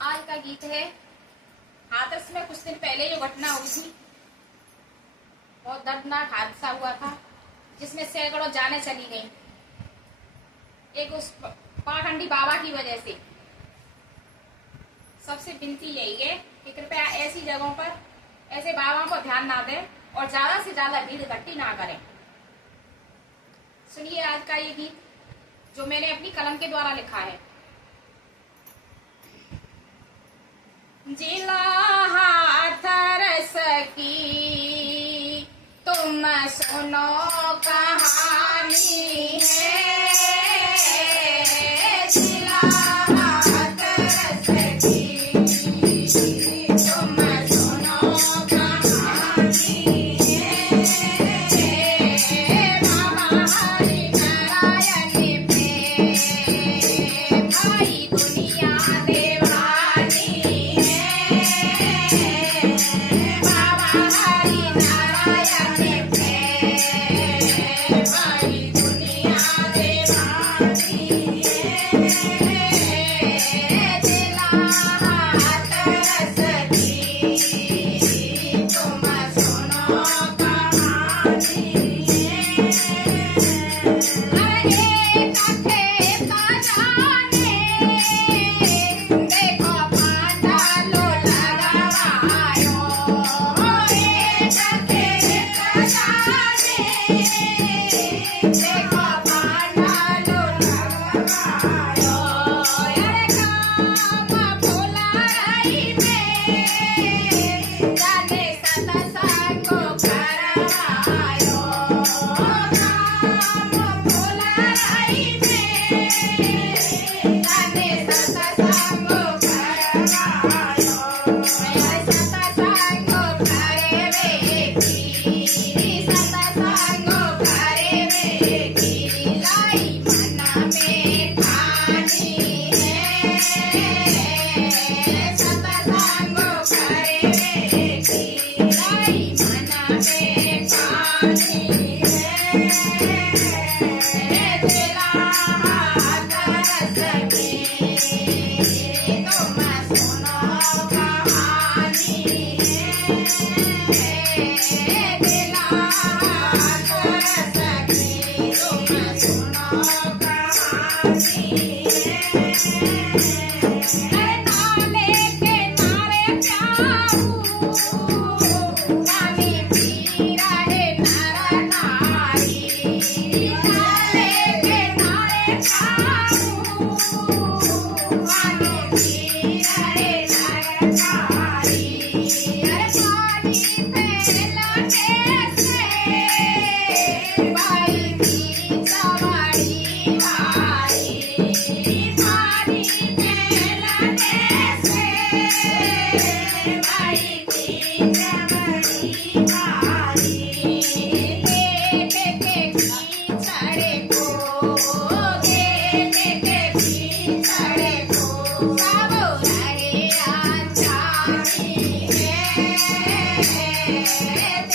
आज का गीत है हाथरस में कुछ दिन पहले जो घटना हुई थी, बहुत दर्दनाक हादसा हुआ था जिसमें सैकड़ों जानें चली गई, एक उस पाखंडी बाबा की वजह से। सबसे विनती यही है कि कृपया ऐसी जगहों पर ऐसे बाबाओं को ध्यान ना दें और ज्यादा से ज्यादा भीड़ इकट्ठी ना करें। सुनिए आज का ये गीत जो मैंने अपनी कलम के द्वारा लिखा है। जिला हाथरस की तुम सुनो कहानी है, जिला हाथरस की तुम सुनो कहानी है, बाबा हरि नारायण पे भाई दुनिया देवानी है, बाबा हरि नारायण पे भाई दुनिया देवानी है, जिला हाथरस की तुम सुनो कहानी है। देखो पांडालो लगावायो, देखो पांडालो लगावायो, अरे काम भोलाई में जाने सतसंग करवायो, काम भोलाई में जाने सतसंग करवायो, सतसंग करे बेटी, सतसंग करे बेटी, लाई मन में ठानी है, सतसंग करे बेटी, लाई मन में ठानी है, जिला हाथरस की तुम सुनो कहानी है, जिला हाथरस की तुम सुनो कहानी है। नाले के नारे प्याऊ पानी पी रहे नर नारी, नाले के नारे प्याऊ पानी पी रहे नर नारी, अरे पानी फैला कैसे भाई की सवारी भारी, पानी फैला कैसे भाई की सवारी भारी, देख के कीचड़ को, देख के कीचड़ को सब रहे अनजानी है,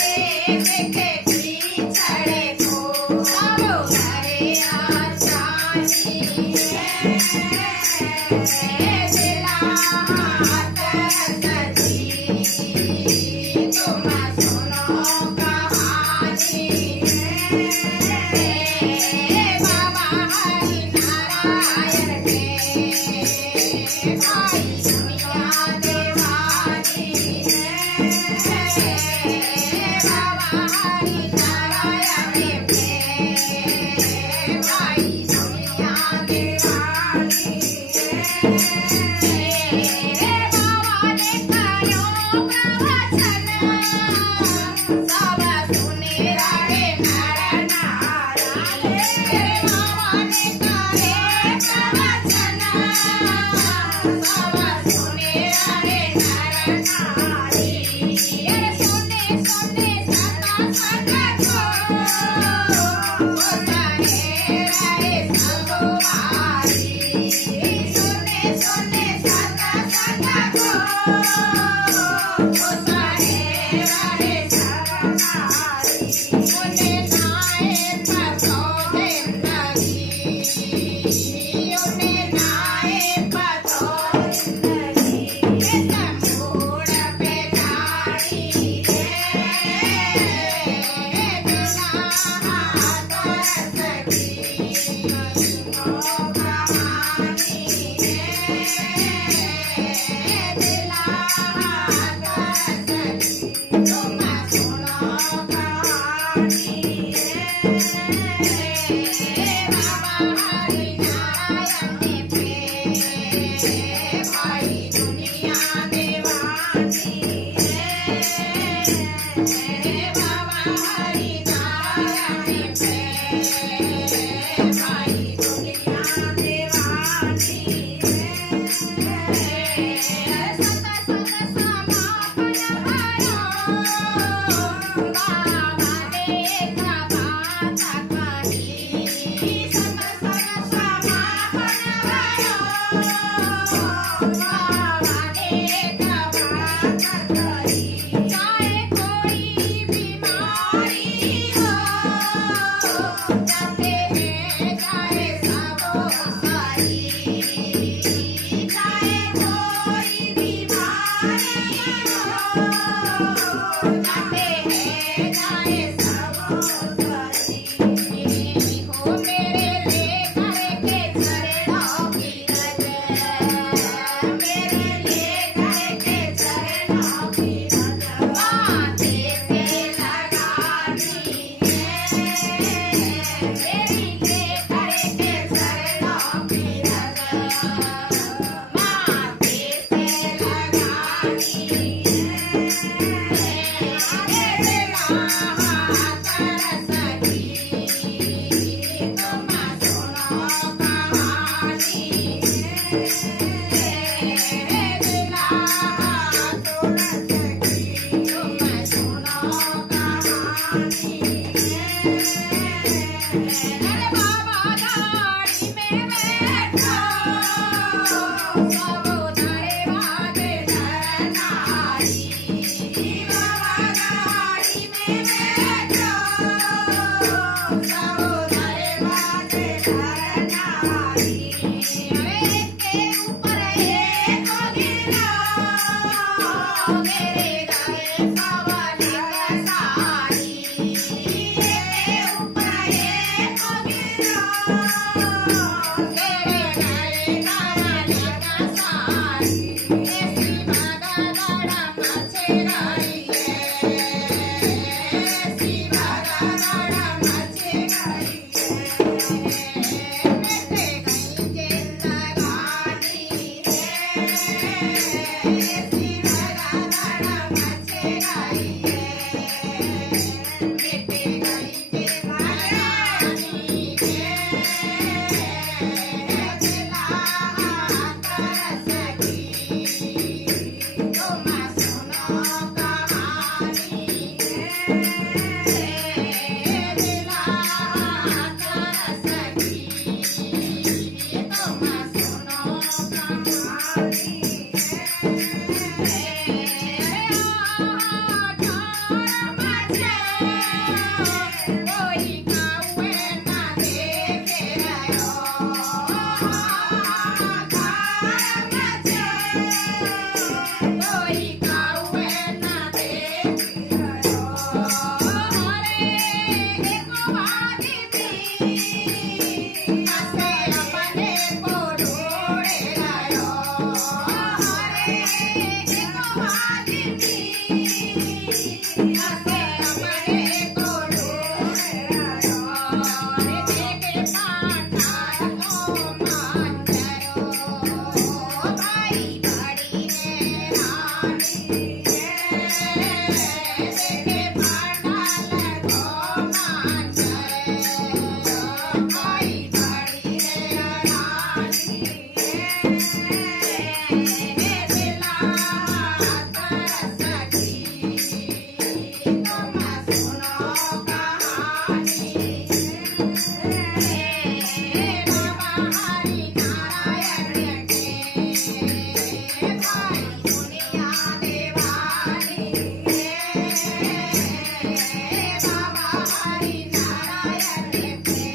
देख के कीचड़ को सब रहे अनजानी है, जिला हाथरस की तुम सुनो कहानी है, बाबा हरि नारायण पे भाई दुनिया देवानी है, बाबा हरि नारायण पे भाई दुनिया देवानी है, बाबा ने करो प्रवचन सब सुने रहे नर नारी, बाबा ने करे प्रवचन सब सुने रहे नर नारी, अरे सुने सुने सतसंग को सुने रहे सब भारी, सुने सुने भाई दुनिया देवानी है बाबा हरिनारायण है भाई दुनिया देवानी है सत संग समापन भयो बाबा देखा बात कही सत संग समापन भयो बाबा देखा बात कही चाहे कोई बीमारी हो जाते हैं चाहे सबो सारी चाहे कोई बीमारी हो जाते हैं चाहे सबो सारी हो मेरे लेकर के चरणों की रज मेरे लेकर के चरणों की रज माथे से लगानी है मेरी लेकर के चरणों की रज माथे से लगानी है दिला कर सकी तुम सुनो कहानी दिला सुन सकी तुम सुनो कहानी अरे बाबा गाड़ी में बैठो सब उधरे भागे धरनारी बाबा गाड़ी में बैठो सब उधरे भागे धरनारी अरे के ऊपर एक गिरा मेरे गए सवाली सारी के ऊपर एक गिरा मेरे गए नारायण का सारी ऐसी भगदड़ मचे रही है ऐसी भगदड़ मचे रही है मिटे गई जिंदगानी है ऐसी भगदड़ मचे रही है मिटे गई जिंदगानी है दिला कर सकी तुम सुनो कहानी है दिला कर सकी तुम सुनो कहानी कोई कावे ना देखे रहो कोई कावे ना देखे रहो हरे एक आदमी हसे अपने को ढूंढे रहो हरे एक आदमी हसे अपने को ढूंढे रहो अरे देखे पाठार को मान करो भाई बड़ी है रानी देखे पाठार को मान करो भाई बड़ी है रानी दिला कर सकी तुम सुनो कहानी बाबा हरिनारायण के भाई दुनिया देवानी बाबा हरिनारायण के